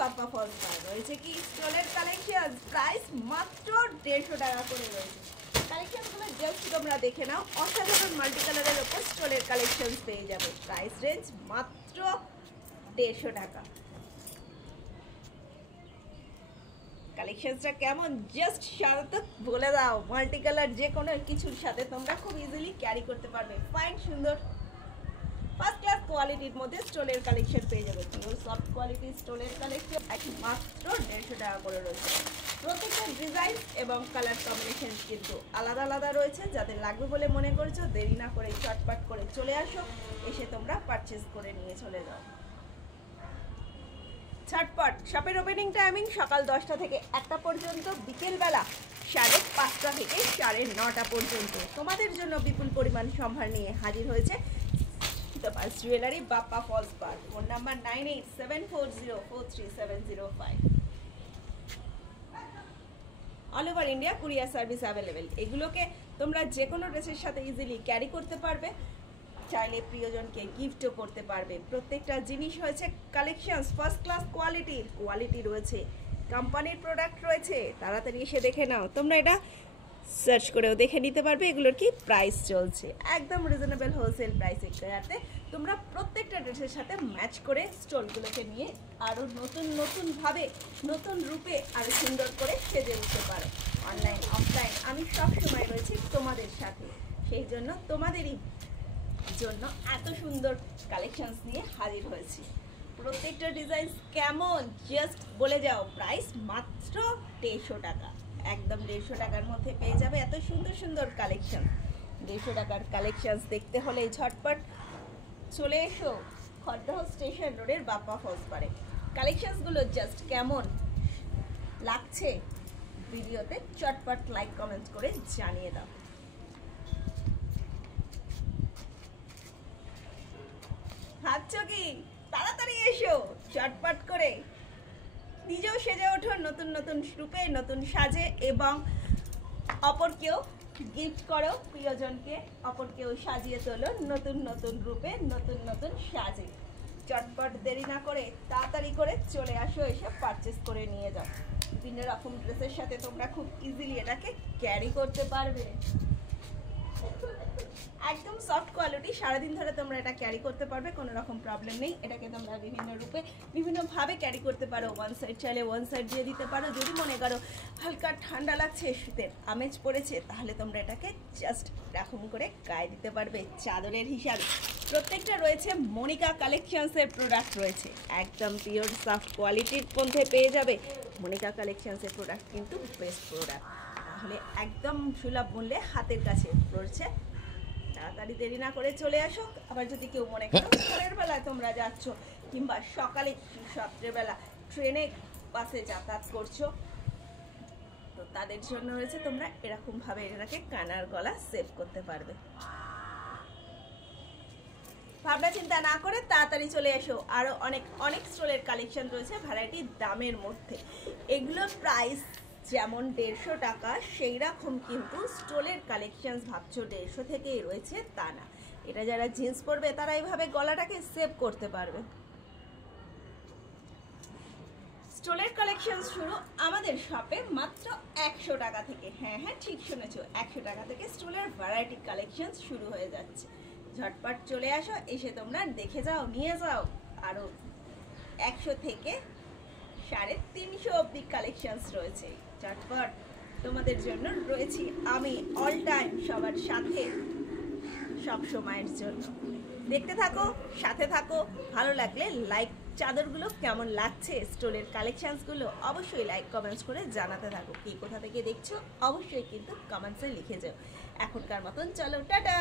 বাপ্পা ফলস পার রয়েছে কি স্টোলের কালেকশন, প্রাইস মাত্র 150 টাকা করে রয়েছে। কালেকশনগুলো জাস্ট তোমরা দেখে নাও, অসাধারণ মাল্টি কালারের ওপর স্টোলের কালেকশন পেয়ে যাবে। প্রাইস রেঞ্জ মাত্র 150 টাকা। কালেকশনটা কেমন জাস্ট সারাতে বলে দাও। মাল্টি কালার যে কোনো কিছুর সাথে তোমরা খুব ইজিলি ক্যারি করতে পারবে। ফাইন সুন্দর ফার্স্ট ক্লাস কোয়ালিটির মধ্যে স্টোলের কালেকশন পেয়ে যাবে। পিওর সফট কোয়ালিটির স্টোলের কালেকশন মাত্র 150 টাকা করে রয়েছে। প্রত্যেকটা ডিজাইন এবং কালার কম্বিনেশন কিন্তু আলাদা আলাদা রয়েছে। যাদের লাগবে বলে মনে করছো দেরি না করে চটপট করে চলে আসো, এসে তোমরা পারচেজ করে নিয়ে চলে যাও ঝটপট। শপের ওপেনিং টাইমিং সকাল 10টা থেকে 1টা পর্যন্ত, বিকেলবেলা 5:30 থেকে 9:30 পর্যন্ত। তোমাদের জন্য বিপুল পরিমাণ সম্ভার নিয়ে হাজির হয়েছে তোমার জুয়েলারি বাপ্পা ফলস পার। Phone number 9874043705। All over India courier service available. এগুলোকে তোমরা যে কোনো ড্রেসের সাথে ইজিলি ক্যারি করতে পারবে, চাইলে প্রিয়জনকে গিফটও করতে পারবে। প্রত্যেকটা জিনিস হয়েছে কালেকশন ফার্স্ট ক্লাস কোয়ালিটি রয়েছে, কোম্পানির প্রোডাক্ট রয়েছে। তাড়াতাড়ি এসে দেখে নাও, তোমরা এটা সার্চ করেও দেখে নিতে পারবে এগুলোর কি প্রাইস চলছে। একদম রিজনেবল হোলসেল প্রাইসে, যাতে তোমরা প্রত্যেকটা ড্রেসের সাথে ম্যাচ করে স্টোলগুলোকে নিয়ে আরও নতুনভাবে নতুন রূপে আরও সুন্দর করে সেজে উঠতে পারো। অনলাইন অফলাইন আমি সবসময় রয়েছি তোমাদের সাথে, সেই জন্য তোমাদেরই জন্য এত সুন্দর কালেকশনস নিয়ে হাজির হয়েছি। প্রত্যেকটা ডিজাইন কেমন জাস্ট বলে যাও। প্রাইস মাত্র 150 টাকা, একদম 150 টাকার মধ্যে পেয়ে যাবে এত সুন্দর সুন্দর কালেকশন। 150 টাকার কালেকশনস দেখতে হলে ঝটপট চলে এসো খড়দহ স্টেশন রোডের বাপ্পা ফলস পারে। কালেকশনসগুলো জাস্ট কেমন লাগছে ভিডিওতে চটপট লাইক কমেন্টস করে জানিয়ে দাও। ভাবছো কি? তাড়াতাড়ি এসো চটপট করে, নিজেও সেজে ওঠো নতুন নতুন রূপে নতুন সাজে, এবং অপরকেও গিফট করো, প্রিয়জনকে অপরকেও সাজিয়ে তোলো নতুন নতুন রূপে নতুন সাজে। চটপট দেরি না করে তাড়াতাড়ি করে চলে আসো, এসে পারচেস করে নিয়ে যাও। বিভিন্ন রকম ড্রেসের সাথে তোমরা খুব ইজিলি এটাকে ক্যারি করতে পারবে। একদম সফট কোয়ালিটি, সারাদিন ধরে তোমরা এটা ক্যারি করতে পারবে, কোনো রকম প্রবলেম নেই। এটাকে তোমরা বিভিন্ন রূপে বিভিন্নভাবে ক্যারি করতে পারো। ওয়ান সাইড চাইলে ওয়ান সাইড দিয়ে দিতে পারো। যদি মনে করো হালকা ঠান্ডা লাগছে, শীতের আমেজ পড়েছে, তাহলে তোমরা এটাকে জাস্ট এরকম করে গায়ে দিতে পারবে চাদরের হিসাবে। প্রত্যেকটা রয়েছে মনিকা কালেকশনসের প্রোডাক্ট রয়েছে, একদম পিওর সফট কোয়ালিটির মধ্যে পেয়ে যাবে। মনিকা কালেকশনসের প্রোডাক্ট কিন্তু বেস্ট প্রোডাক্ট, তাহলে একদম সুলভ মূল্যে হাতের কাছে পড়ছে। তাড়াতাড়ি দেরি না করে চলে আসো। আবার যদি কেউ মনে করো ভোরের বেলায় তোমরা যাচ্ছ, কিংবা সকালে রাত্রেবেলা ট্রেনে বাসে যাতায়াত করছো, তো তাদের জন্য রয়েছে তোমরা এরকমভাবে এটাকে কানার গলা সেভ করতে পারবে। ভাবনা চিন্তা না করে তাড়াতাড়ি চলে এসো। আরও অনেক স্টোলের কালেকশন রয়েছে ভ্যারাইটি দামের মধ্যে। এগুলোর প্রাইস যেমন 150 টাকা, সেই রকম কিন্তু স্টোলের কালেকশন ভাবছো 150 থেকেই রয়েছে তা না। এটা যারা জিন্স পরবে তারা এইভাবে গলাটাকে সেভ করতে পারবে। স্টোলের কালেকশন শুরু আমাদের শপে মাত্র 100 টাকা থেকে। হ্যাঁ ঠিক শুনেছো, 100 টাকা থেকে স্টোলের ভ্যারাইটি কালেকশন শুরু হয়ে যাচ্ছে। ঝটপট চলে আসো, এসে তোমরা দেখে যাও, নিয়ে যাও। আরও 100 থেকে 350 অবধি কালেকশনস রয়েছে। ঝটপট তোমাদের জন্য রয়েছি আমি অল টাইম সবার সাথে, সব সময়ের জন্য। দেখতে থাকো, সাথে থাকো। ভালো লাগলে লাইক, চাদরগুলো কেমন লাগছে, স্টোলের কালেকশনসগুলো অবশ্যই লাইক কমেন্টস করে জানাতে থাকো। কে কোথা থেকে দেখছো অবশ্যই কিন্তু কমেন্টসে লিখে যাও। এখনকার মতন চলো, টাটা।